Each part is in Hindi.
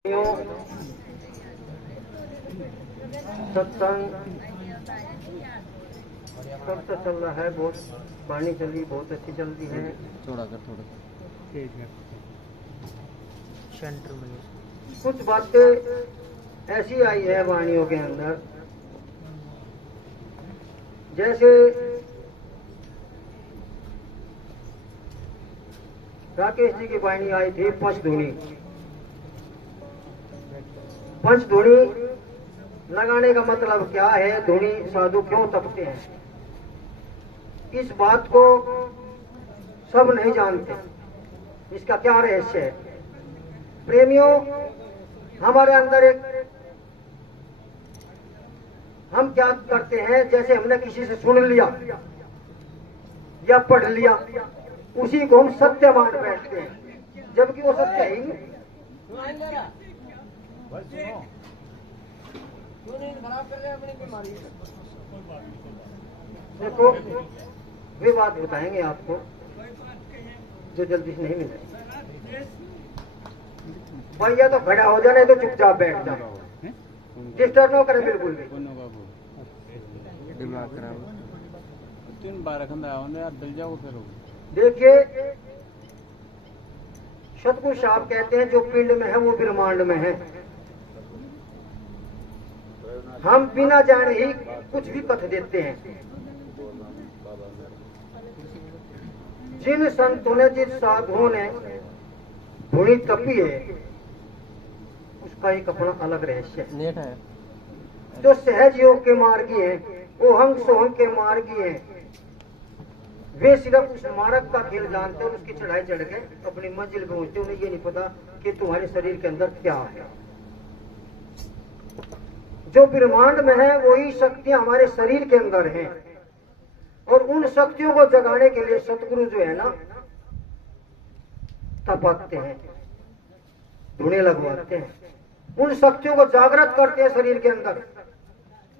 सत्संग कब से चल रहा है। बहुत वाणी चली, बहुत अच्छी चलती है। थोड़ा सेंटर में कुछ बातें ऐसी आई है वाणियों के अंदर, जैसे राकेश जी की वाणी आई थी पंचधुनी। पंचधुनी लगाने का मतलब क्या है, धुनी साधु क्यों तपते हैं, इस बात को सब नहीं जानते। इसका क्या रहस्य है प्रेमियों। हमारे अंदर हम क्या करते हैं, जैसे हमने किसी से सुन लिया या पढ़ लिया, उसी को हम सत्य मान बैठते हैं, जबकि वो सत्य ही नहीं। देखो, वे बात बताएंगे आपको जो जल्दी से नहीं मिलेगी। भैया तो खड़ा हो जाने तो चुपचाप बैठ जाओ, डिस्टर्ब न करे बिल्कुल भी। दिमाग खराब 3 बार दिल जाओ फिर। देखिए, सतगुरु साहब कहते हैं जो पिंड में है वो ब्रह्मांड में है। हम बिना जाने ही कुछ भी कथ देते हैं। जिन संतों ने, जिन साधुओं ने धुनी तपी है, उसका एक अपना अलग रहस्य है। जो सहज योग के मार्गी हैं, ओहंग सोहंग के मार्गी हैं, वे सिर्फ उस मार्ग का खेल जानते हैं, उसकी चढ़ाई चढ़ के अपनी मंजिल पहुंचते। उन्हें ये नहीं पता कि तुम्हारे शरीर के अंदर क्या है। जो ब्रह्मांड में है वही शक्तियां हमारे शरीर के अंदर हैं, और उन शक्तियों को जगाने के लिए सतगुरु जो है ना, तपाते हैं, धुने लगवाते हैं, उन शक्तियों को जागृत करते हैं शरीर के अंदर,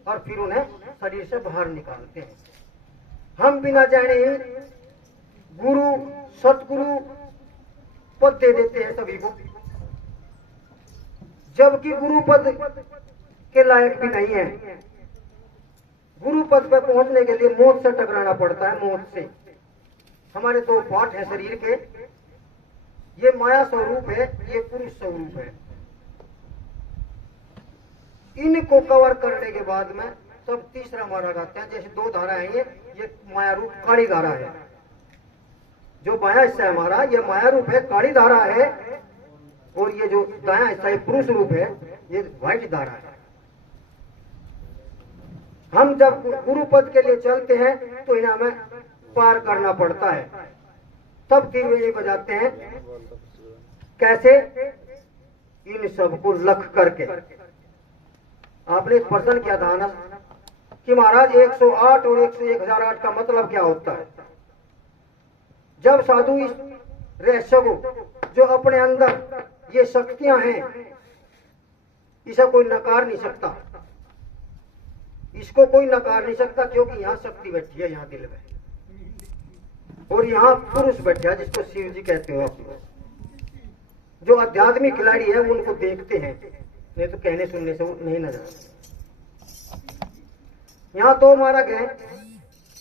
और फिर उन्हें शरीर से बाहर निकालते हैं। हम बिना जाने ही गुरु सतगुरु पद दे देते हैं सभी को, जबकि गुरु पद के लायक भी नहीं है। गुरु पद पर पहुंचने के लिए मौत से टकराना पड़ता है, मौत से। हमारे 2 पार्ट है शरीर के, ये माया स्वरूप है, ये पुरुष स्वरूप है। इनको कवर करने के बाद में तब तीसरा मार्ग आता है। जैसे 2 धाराएं हैं, ये माया रूप काली धारा है। जो बायां हिस्सा है हमारा, ये माया रूप है, काली धारा है, और ये जो दायां हिस्सा है पुरुष रूप है, ये व्हाइट धारा है। हम जब गुरु पद के लिए चलते हैं तो इन्हें हमें पार करना पड़ता है, तब तिरवेणी बजाते हैं। कैसे? इन सबको लख करके। आपने एक प्रश्न किया था ना कि महाराज 108 और 101,008 का मतलब क्या होता है। जब साधु इस रहस्य को, जो अपने अंदर ये शक्तियां हैं, इसे कोई नकार नहीं सकता, इसको कोई नकार नहीं सकता, क्योंकि यहाँ शक्ति बैठी है, यहाँ दिल में, और यहाँ पुरुष बैठा है जिसको शिव जी कहते हो आप लोग। जो आध्यात्मिक खिलाड़ी है उनको देखते हैं, नहीं तो कहने सुनने से वो नहीं नजर। यहाँ 2 मार्ग हैं।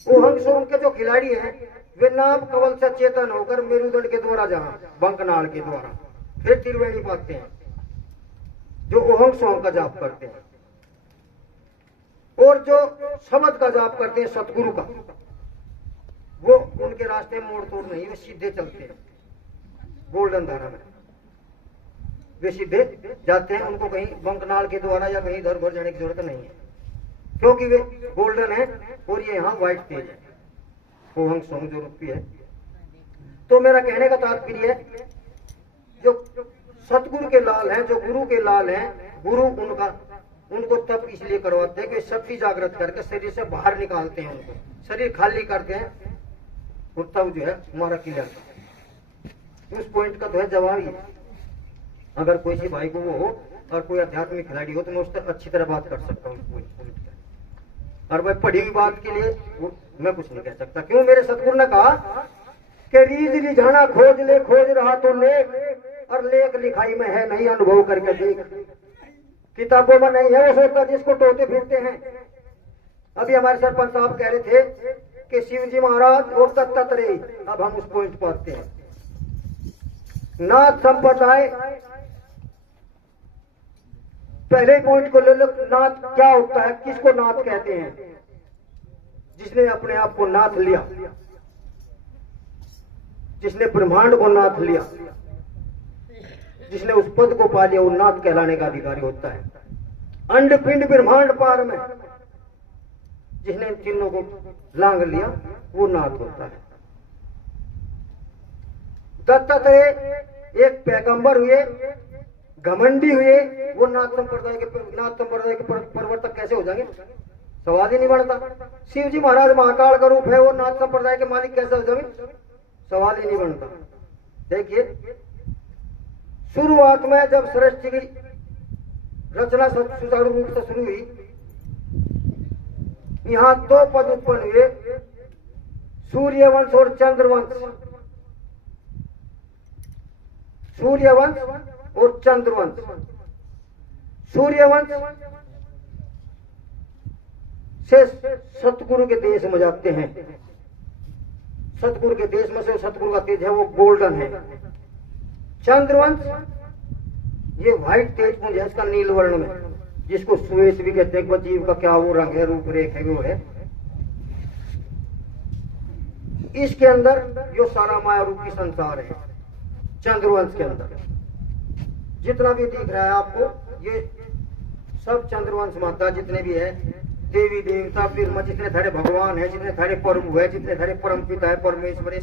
ओहंग सोहंग के जो खिलाड़ी हैं, वे नाभ कवल से चेतन होकर मेरुदंड के द्वारा, जहां बंकनाल के द्वारा फिर त्रिवेणी पाते हैं, जो ओहंग सोहंग का जाप करते हैं, और जो शब्द का जाप करते हैं सतगुरु का, वो उनके रास्ते मोड़ तोड़ नहीं, वे सीधे चलते हैं गोल्डन धारा में। वे सीधे जाते हैं, उनको कहीं बंकनाल के द्वारा या कहीं इधर उधर जाने की जरूरत नहीं है, क्योंकि वे गोल्डन है और ये यहाँ व्हाइट तेज है, ओहंग सोहंग जो रूपी है। तो मेरा कहने का तात्पर्य है, जो सतगुरु के लाल हैं, जो गुरु के लाल हैं, गुरु उनको तब इसलिए करवाते हैं कि शक्ति जागृत करके शरीर से बाहर निकालते हैं, उनको शरीर खाली करते हैं, और तब जो है हमारा क्लियर। उस पॉइंट का तो है जवाब ही। अगर कोई सी भाई को वो हो और कोई आध्यात्मिक खिलाड़ी हो तो मैं उससे अच्छी तरह बात कर सकता हूँ, और भाई पढ़ी हुई बात के लिए मैं कुछ नहीं कह सकता। क्यों? मेरे सतगुरु ने कहा कि रीझ रिझाना खोज ले, खोज रहा तो ले, और लेख लिखाई में है नहीं, अनुभव करके देख। किताबों में नहीं है वो सोचता जिसको टोते फिरते हैं। अभी हमारे सरपंच साहब कह रहे थे कि शिवजी महाराज और दत्तात्रेय, अब हम उस पॉइंट पर आते हैं। नाथ संप्रदाय, पहले पॉइंट को ले लो, नाथ क्या होता है, किसको नाथ कहते हैं? जिसने अपने आप को नाथ लिया, जिसने ब्रह्मांड को नाथ लिया, जिसने उस पद को पा लिया, वो नाथ कहलाने का अधिकारी होता है। अंड पिंड ब्रह्मांड पार में जिसने इन तीनों को लांग लिया, वो नाथ होता है। दत्तात्रेय एक पैगंबर हुए, घमंडी हुए, वो नाथ संप्रदाय के प्रवर्तक कैसे हो जाएंगे? सवाल ही नहीं बनता। शिवजी महाराज महाकाल का रूप है, वो नाथ संप्रदाय के मालिक कैसे हो जाएंगे? सवाल ही नहीं बनता। देखिए, शुरुआत में जब सृष्टि की रचना सुचारू रूप से शुरू हुई, यहां दो पद उत्पन्न हुए, सूर्यवंश और चंद्रवंश। सूर्यवंश और चंद्रवंश। सूर्यवंश से सतगुरु के देश में जाते हैं। सतगुरु के देश में से सतगुरु का तेज है, वो गोल्डन है। चंद्रवंश ये व्हाइट तेज पुंज है, इसका नील वर्ण में, जिसको श्वेत भी कहते हैं। जीव का क्या वो रंग है, रूपरेख है, वो है। इसके अंदर जो सारा माया रूपी संसार है, चंद्रवंश के अंदर जितना भी दिख रहा है आपको, ये सब चंद्रवंश माता जितने भी है, देवी देवता, फिर जितने थारे भगवान है, जितने थारे प्रभु है, जितने थारे परम पिता है, परमेश्वर है,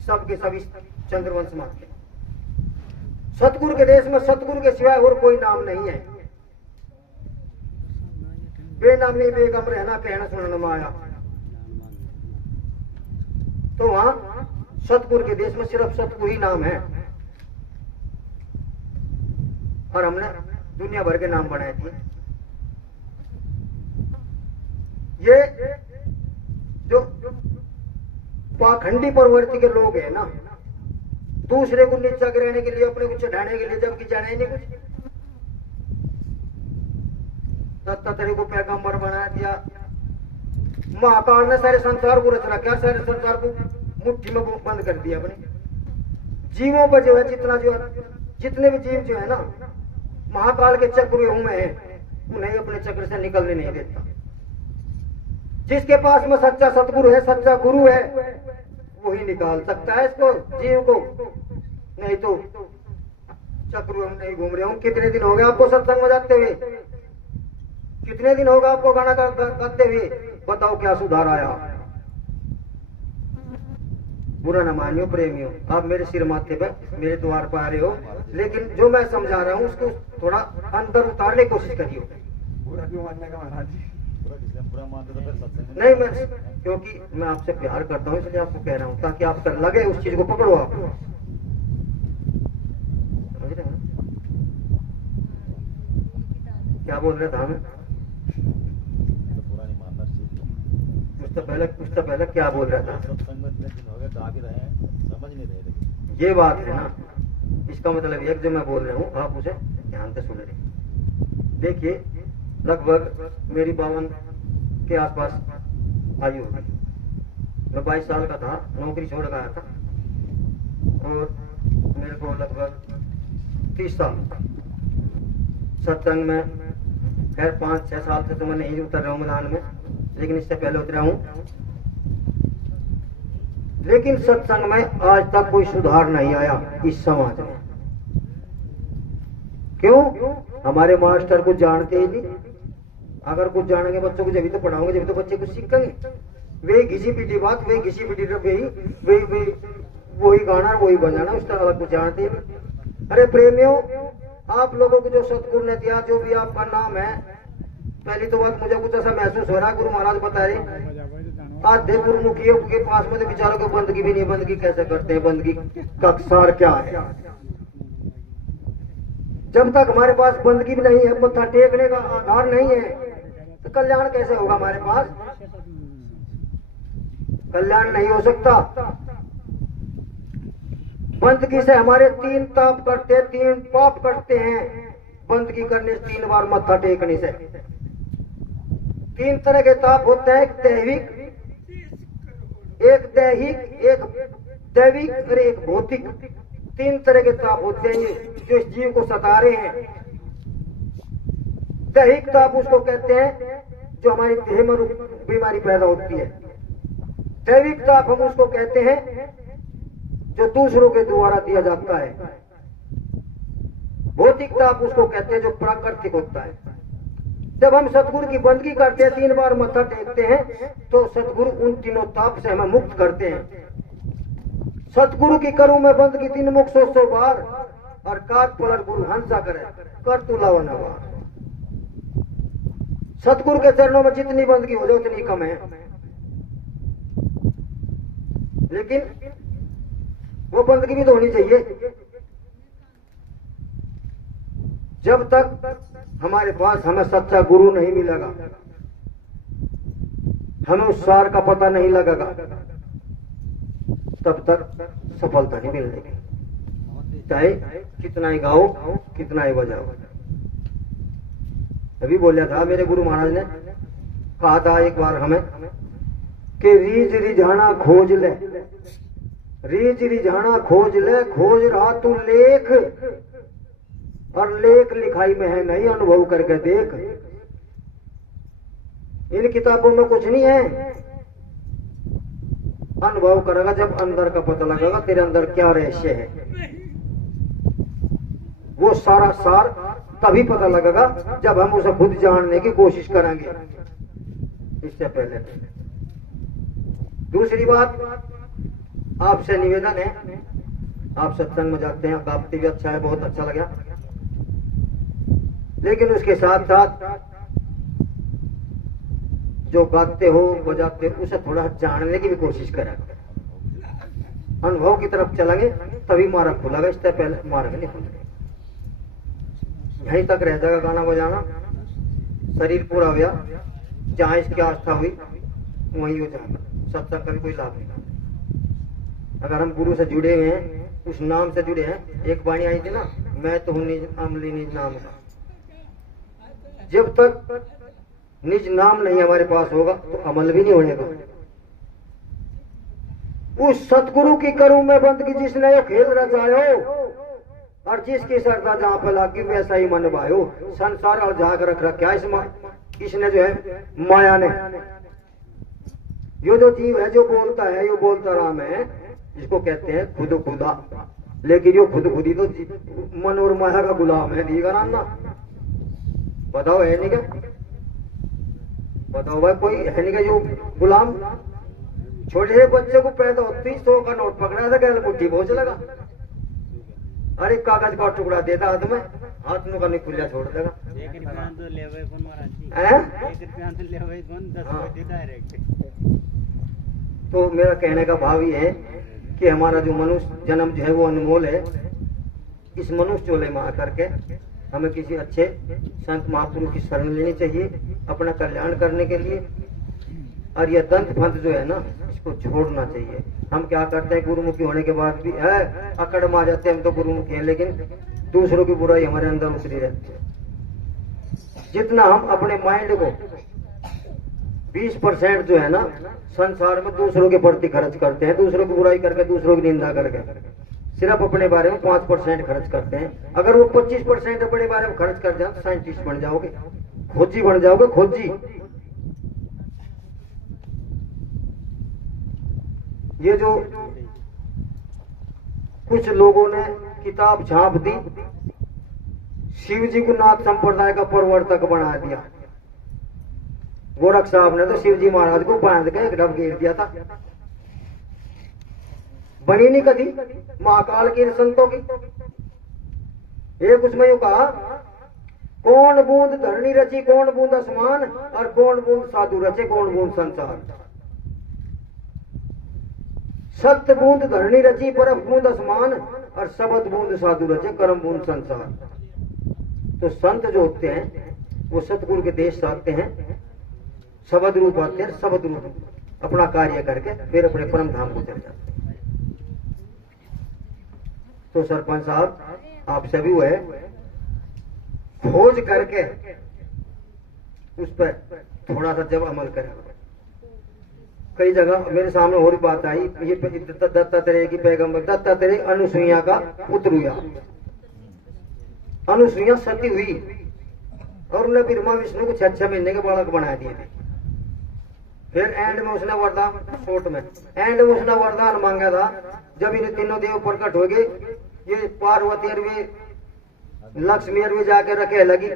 सबके सभी चंद्रवंश माते। सतगुरु के देश में सतगुरु के सिवाय और कोई नाम नहीं है। बेनामी बेगम रहना कहना सुनना माया। तो वहां सतगुरु के देश में सिर्फ सतगुरु ही नाम है, और हमने दुनिया भर के नाम बनाए थे। ये जो पाखंडी प्रवृत्ति के लोग हैं ना, दूसरे को नीचा गिराने के लिए, अपने को चढ़ाने के लिए, जबकि जाने ही नहीं कुछ। दत्तात्रेय को पैगंबर बना दिया, महाकाल ने सारे संसार को रच रखा, सारे संसार को मुट्ठी में बंद कर दिया अपने। जीवों पर जो है, जितने भी जीव जो है ना, महाकाल के चक्रव्यूह में है, उन्हें अपने चक्र से निकलने नहीं देता। जिसके पास में सच्चा सतगुरु है, सच्चा गुरु है, वही निकाल सकता है इसको, जीव को। नहीं तो चक्रव्यूह में नहीं घूम रहे हूं। कितने दिन हो गए आपको सत्संग में जाते हुए? कितने दिन होगा आपको गाना गाते हुए? बताओ क्या सुधार आया? बुरा न मानियो प्रेमियों, आप मेरे सिर माथे पे, मेरे द्वार पर आ रहे हो, लेकिन जो मैं समझा रहा हूँ उसको थोड़ा अंदर उतारने की कोशिश करियो। बुरा क्यों मानने का महाराज जी? बुरा मानते तो फिर सत्संग नहीं, मैं क्योंकि मैं आपसे प्यार करता हूँ इसलिए आपको कह रहा हूँ, ताकि आप कर लगे उस चीज को पकड़ो आप। समझ रहे हैं क्या बोल रहा था मैं? कुछ तो पहले क्या बोल रहा था? सत्संग में इतने दिन हो गए, गा भी रहे हैं, समझ नहीं रहे। ये बात है ना, इसका मतलब ये जो मैं बोल रहा हूँ आप उसे ध्यान से सुन रहे। देखिए, लगभग मेरी 52 के आसपास आयु होगी। मैं 22 साल का था, नौकरी छोड़ कर आया था, और मेरे को लगभग 30 साल सत्संग में, खैर 5-6 साल से तो मैं नहीं उतर रहा हूँ मैदान में, लेकिन इससे पहले उतरा हूँ। लेकिन सत्संग में आज तक कोई सुधार नहीं आया इस समाज में। क्यों? हमारे मास्टर कुछ जानते ही नहीं। अगर कुछ जानेंगे बच्चों को जब तो पढ़ाओगे, जब तो बच्चे कुछ सीखेंगे। वे घिसी पीटी बात, वे घिसी पीटी वही गाना वही बजाना, उस तरह कुछ जानते ही नहीं। अरे प्रेमियों, आप लोगों को जो सतगुरु ने दिया, जो भी आपका नाम है, पहली तो बात मुझे कुछ ऐसा महसूस हो रहा है, गुरु महाराज बता रहे आधे गुरुमुखियों के पास में तो बेचारों को बंदगी भी नहीं। बंदगी कैसे करते हैं? बंदगी का सार क्या है? जब तक हमारे पास बंदगी भी नहीं है, मत्था टेकने का आधार नहीं है, तो कल्याण कैसे होगा? हमारे पास कल्याण नहीं हो सकता। बंदगी से हमारे 3 ताप करते हैं, 3 पाप करते हैं। बंदगी करने से 3 बार मत्था टेकने से 3 तरह के ताप होते हैं, एक दैविक और एक भौतिक। 3 तरह के ताप होते हैं जो इस जीव को सता रहे हैं। दैहिक ताप उसको कहते हैं जो हमारी देह में बीमारी पैदा होती है। दैविक ताप हम उसको कहते हैं जो दूसरों के द्वारा दिया जाता है। भौतिक ताप उसको कहते हैं जो प्राकृतिक होता है। जब हम सतगुरु की बंदगी करते हैं, 3 बार मत्था टेकते हैं, तो सतगुरु उन तीनों ताप से हमें मुक्त करते हैं। सतगुरु की करूं मैं बंदगी 3 मुख 100 बार, और काट पलट गुरु हंसा करे कर तू लावा नवार। सतगुरु के चरणों में जितनी बंदगी हो जाए उतनी कम है, लेकिन वो बंदगी भी तो होनी चाहिए। जब तक हमारे पास हमें सच्चा गुरु नहीं मिलेगा, हमें उस सार का पता नहीं लगेगा, तब तक सफलता नहीं मिलेगी। चाहे कितना ही गाओ, कितना ही बजाओ। अभी बोला था मेरे गुरु महाराज ने, कहा था एक बार हमें कि रीझ रिझाना खोज ले, रीझ रिझाना खोज ले, खोज रहा तू लेख, और लेख लिखाई में है नहीं, अनुभव करके देख। इन किताबों में कुछ नहीं है, अनुभव करेगा जब अंदर का पता लगेगा तेरे अंदर क्या रहस्य है। वो सारा सार तभी पता लगेगा जब हम उसे खुद जानने की कोशिश करेंगे। इससे पहले दूसरी बात आपसे निवेदन है, आप सत्संग में जाते हैं, गाते भी अच्छा है, बहुत अच्छा लगा, लेकिन उसके साथ साथ जो गाते हो बजाते हो उसे थोड़ा जानने की भी कोशिश करें। अनुभव की तरफ चलेंगे तभी मार्ग खुलेगा, इससे पहले मार्ग नहीं खुलेगा। यहीं तक रह जाएगा गाना बजाना, शरीर पूरा हो गया, जहां इसकी आस्था हुई वहीं हो जाएगा, सत्संग का भी कोई लाभ नहीं। अगर हम गुरु से जुड़े हुए हैं, उस नाम से जुड़े हैं, एक वाणी आई थी ना, मैं तो हूं निज अमली निज नाम का। जब तक निज नाम नहीं हमारे पास होगा तो अमल भी नहीं होने का। उस सतगुरु की करूं मैं बंदगी जिसने ये खेल रचायो, और जिसकी श्रद्धा जहां पर लागी वैसा ही मन भायो। संसार और जाग रख रखा इसने जो है माया ने। यो जो जीव है जो बोलता है, यो बोलता राम है, जिसको कहते हैं खुद खुदा, लेकिन यो खुद खुदी तो मन और माया का गुलाम है। दीगा नाम ना बताओ है नहीं क्या? बताओ भाई, कोई है नहीं क्या जो गुलाम? छोटे बच्चे को पैदा होती 100 का नोट पकड़ा था, गैल मुट्ठी पहुंच लगा, अरे कागज का टुकड़ा देता हाथ में, हाथ में का नहीं खुला छोड़ देगा। तो मेरा कहने का भाव ये है कि हमारा जो मनुष्य जन्म जो है वो अनमोल है। इस मनुष्य चोले में आकर के हमें किसी अच्छे संत महापुरुष की शरण लेनी चाहिए अपना कल्याण करने के लिए। और यह दंत फंत जो है ना, इसको छोड़ना चाहिए। हम क्या करते हैं, गुरुमुखी होने के बाद भी है अकड़ में आ जाते हैं, हम तो गुरुमुखी हैं, लेकिन दूसरों की बुराई हमारे अंदर उतरी रहती है। जितना हम अपने माइंड को 20% जो है ना संसार में दूसरों के प्रति खर्च करते हैं, दूसरों की बुराई करके, दूसरों की निंदा करके, सिर्फ अपने बारे में 5% खर्च करते हैं। अगर वो 25% अपने बारे में खर्च कर जाए तो साइंटिस्ट बन जाओगे, खोजी बन जाओगे, खोजी। ये जो कुछ लोगों ने किताब छाप दी, शिव जी को नाथ संप्रदाय का प्रवर्तक बना दिया। गोरख साहब ने तो शिव जी महाराज को बांध के एक डब घेर दिया था। बनी नहीं कभी महाकाल की संतों की। एक उसमें यूं कहा, कौन बूंद धरणी रची, कौन बूंद आसमान, और कौन बूंद साधु रचे, कौन बूंद संसार। सत्य बूंद धरणी रची, बर्फ बूंद आसमान, और शब्द बूंद साधु रचे, कर्म बूंद संसार। तो संत जो होते हैं वो सतगुरु के देश से आते हैं, शब्द रूप आते हैं, शब्द रूप अपना कार्य करके फिर अपने परम धाम को चले जाते हैं। तो सरपंच साहब आपसे भी हुए खोज करके उस पर थोड़ा सा जब अमल करें। कई जगह मेरे सामने और भी बात आई, ये दत्तात्रेय की पैगंबर दत्तात्रेय अनुसुईया का पुत्र हुआ। अनुसुईया सती हुई और उन्हें ब्रह्मा विष्णु को 6 महीने के बालक बना दिए थे। फिर एंड में उसने वरदान, शॉर्ट में एंड में उसने वरदान मांगा था, जब इन्हें तीनों देव प्रकट हो गए, ये पार्वती और वे लक्ष्मी और वे जाके रखे लगी,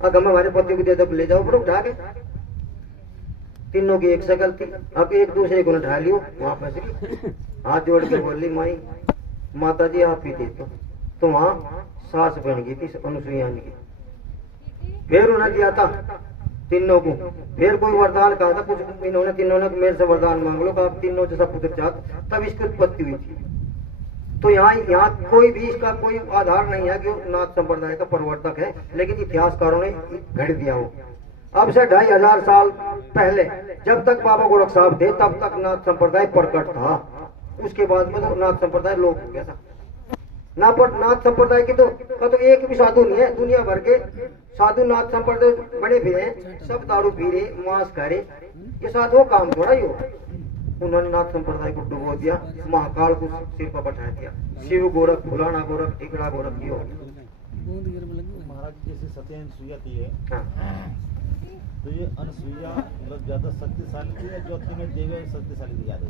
अब हम हमारे पति को दे दो, ले जाओ, उठा के। तीनों की एक शकल थी, अब एक दूसरे को उठा लियो, वहां फंस हाथ जोड़ के बोली, माई माता जी आप ही दे तो वहां सास बन गई थी अनुसुईया की। फिर उन्हें दिया था तीनों को, फिर कोई वरदान कहा था, कुछ इन्होंने तीनों ने मेरे से वरदान मांग लो, आप तीनों जैसा पुत्र चाहत, तब इसकी उत्पत्ति हुई थी। तो यहाँ कोई भी इसका कोई आधार नहीं है कि वो नाथ संप्रदाय का प्रवर्तक है, लेकिन इतिहासकारों ने घड़ दिया हो। अब से 2500 साल पहले जब तक बाबा गोरख साहब थे तब तक नाथ संप्रदाय प्रकट था, उसके बाद में तो नाथ संप्रदाय लोप हो गया था। नाथ संप्रदाय की तो एक भी साधु नहीं है, दुनिया भर के साधु नाथ संप्रदाय बड़े भी हैं, सब दारू पी रहे, मांस खा रहे, ये साधु काम थोड़ा ही हो। उन्होंने नाथ संप्रदाय को डुबो दिया, महाकाल को सिर पर बैठा दिया, शिव गोरख, फुलाना गोरख, टिकड़ा गोरख, ये हो गया। महाराज जैसे सत्य अनुसुईया थी है, हाँ। तो ये अनुसुईया मतलब ज्यादा शक्तिशाली थी या जो तीनों देवी शक्तिशाली थी ज्यादा?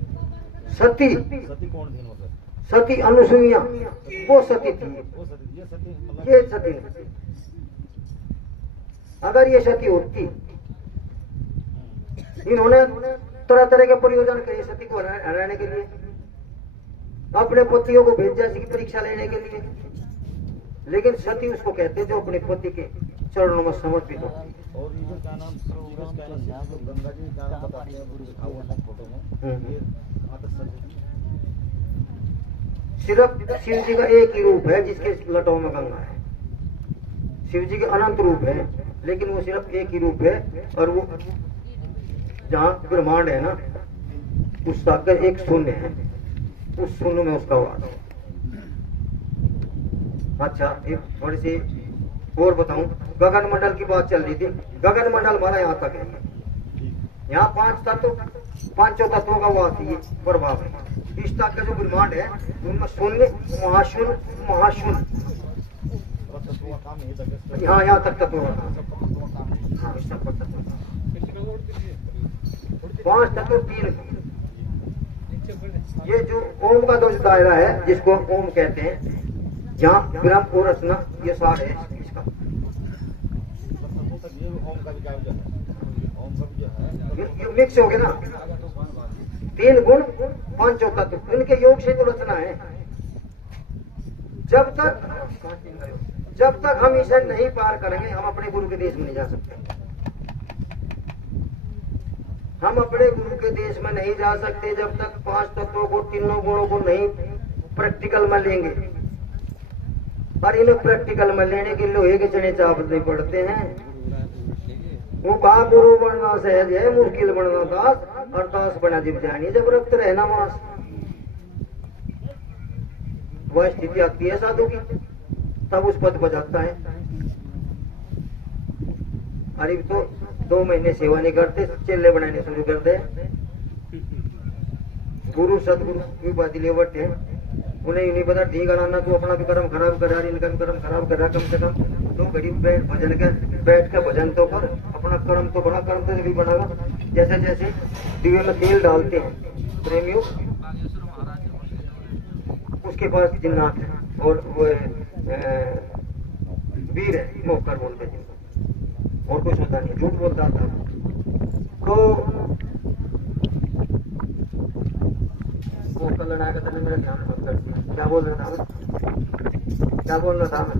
सती सती कौन थी मतलब? सती अनुसुईया वो सती थी, वो सती, ये सती मतलब ये सती नहीं। अगर ये सती होती, इन्होंने तरह तरह के प्रयोजन करे सती को हराने के लिए, अपने पतियों को भेजा की परीक्षा लेने के लिए, लेकिन सती उसको कहते हैं जो अपने पति के चरणों में समर्पित हो। और ये जो क्या नाम गंगा जी क्या नाम बताते हैं, लिखा हुआ है फोटो में, ये कहाँ तक सच है? सिर्फ शिव जी का एक ही रूप है जिसके लटों में गंगा है। शिव जी के अनंत रूप है, लेकिन वो सिर्फ एक ही रूप है, और वो जहाँ ब्रह्मांड है ना, उस सागर एक शून्य है, उस शून्य में उसका वास है। अच्छा, एक थोड़ी सी और बताऊं, गगन मंडल की बात चल रही थी। गगन मंडल हमारा यहाँ तक है, यहाँ 5 तत्व, 5 तत्वों का वास ये प्रभाव है। इस तक का जो ब्रह्मांड है उनमें शून्य, महाशून्य, महाशून्य, यहाँ तक तत्व का, हाँ, इस तक 5 तत्व 3। ये जो ओम का जो दायरा है, जिसको ओम कहते हैं, जहाँ ब्रह्म और रचना, ये सार है इसका। ये मिक्स हो गया ना, 3 गुण 5 तत्व, इनके योग से तो रचना है। जब तक हम इसे नहीं पार करेंगे, हम अपने गुरु के देश में नहीं जा सकते। हम अपने गुरु के देश में नहीं जा सकते जब तक 5 तत्वों को, 3 गुणों को नहीं प्रैक्टिकल में लेंगे। और इन्हें प्रैक्टिकल में लेने के लोहे के चने चावल पड़ते हैं। वो कहा गुरु बनना सहज है, मुश्किल बनना दास, और दास बना जीव जानी जब रक्त रहना मास। वह स्थिति आती है साधु की, तब उस पद पर जाता है। अरे तो 2 महीने सेवा नहीं करते, चेले बनाने शुरू कर दे। गुरु सदगुरु की बात लेवट है, उन्हें नहीं पता ठीक है, तू अपना भी कर्म खराब कर रहा है, इनका भी कर्म खराब कर रहा है। कम से कम 2 घड़ी भजन के बैठ के भजन तो कर, अपना कर्म तो बड़ा, कर्म तो भी बनागा। जैसे जैसे दिवे में तेल डालते हैं प्रेमियों, उसके पास जिन्नात है और वो वीर है, मोहकर बोलते हैं, और कुछ होता नहीं, झूठ बोलता था। तो वो कल लड़ाया था, मेरा ध्यान मत करती। क्या बोल रहा था, क्या बोल रहा था मैं,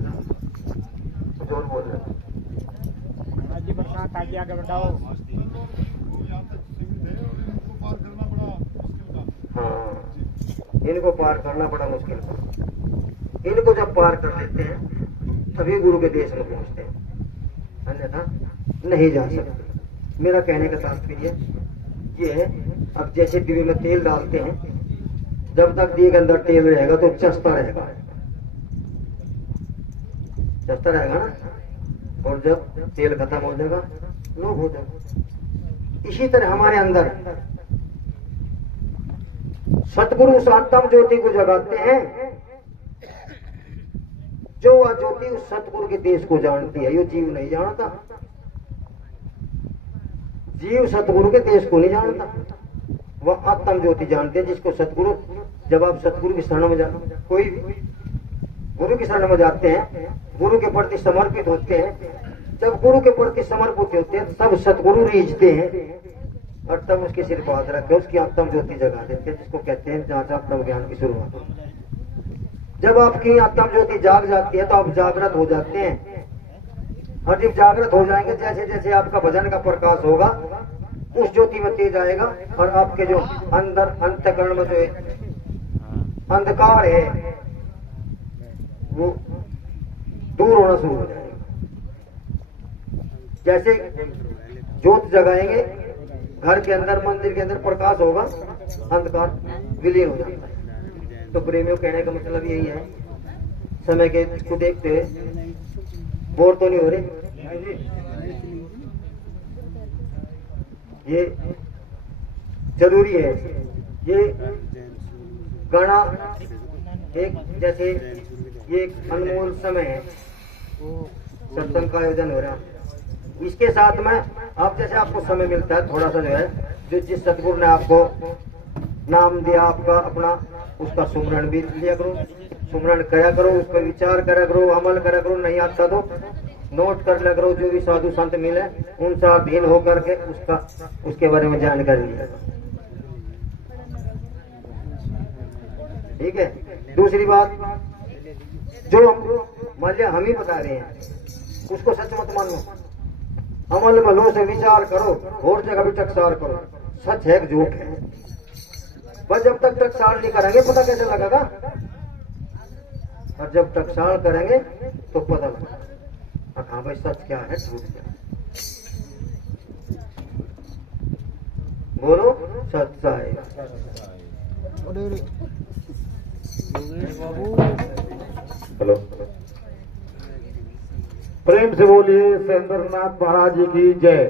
कुछ और बोल रहा था। आगे बताओ। हाँ, इनको पार करना बड़ा मुश्किल था। इनको जब पार कर लेते हैं तभी गुरु के देश में पहुंचते हैं, अन्यथा नहीं जा सकते। मेरा कहने का तात्पर्य ये है, अब जैसे दिवे में तेल डालते हैं, जब तक दिए के अंदर तेल रहेगा तो चस्ता रहेगा, चस्ता रहेगा ना, और जब तेल खत्म हो जाएगा लोभ हो जाएगा। इसी तरह हमारे अंदर सतगुरु उस आत्म ज्योति को जगाते हैं, जो वह ज्योति उस सतगुरु के देश को जानती है। ये जीव नहीं जानता, जीव सतगुरु के देश को नहीं जानता, वह आत्म ज्योति जानते हैं जिसको सतगुरु, जब आप सतगुरु की शरण में कोई गुरु की शरण में जाते हैं, गुरु के प्रति समर्पित होते हैं, जब गुरु के प्रति समर्पित होते हैं तब सतगुरु रीझते हैं और तब उसके सिर पर हाथ रखे उसकी आत्म ज्योति जगा देते हैं, जिसको कहते हैं जहां से आत्म ज्ञान की शुरुआत होती है। जब आपकी आत्म ज्योति जाग जाती है तो आप जागृत हो जाते हैं, और जब जागृत हो जाएंगे जैसे जैसे आपका भजन का प्रकाश होगा उस ज्योति में तेज आएगा और आपके जो अंदर अंतःकरण में जो अंधकार है वो दूर होना शुरू हो जाएगा। जैसे ज्योत जगाएंगे घर के अंदर मंदिर के अंदर प्रकाश होगा, अंधकार विलीन हो जाता है। तो प्रेमियों कहने का मतलब यही है, समय के को देखते हुए बोर तो नहीं हो रहे, ये जरूरी है। ये गाना एक जैसे ये एक अनमोल समय है, सत्संग का आयोजन हो रहा, इसके साथ में आप जैसे आपको समय मिलता है थोड़ा सा जो है, जो जिस सतगुरु ने आपको नाम दिया आपका अपना, उसका सुमरण भी लिया करो, सुमरण करा करो, उस पर विचार करा करो, अमल करा करो, नहीं आता तो नोट कर लिया करो, जो भी साधु संत मिले उनसे अधीन होकर के उसके बारे में जानकारी लिया करो। ठीक है। दूसरी बात, जो मान लिया हम ही बता रहे हैं उसको सच मत मानो, अमल में लो से विचार करो, और जगह भी टकसार करो, सच है कि झूठ है। बस जब तक टकसार नहीं करेंगे पता कैसे लगेगा, और जब टकसार करेंगे तो पता लगेगा हाँ भाई सच क्या है झूठ क्या है। बोलो सच्चाई। हेलो, प्रेम से बोलिए सेंद्रनाथ महाराज जी की जय।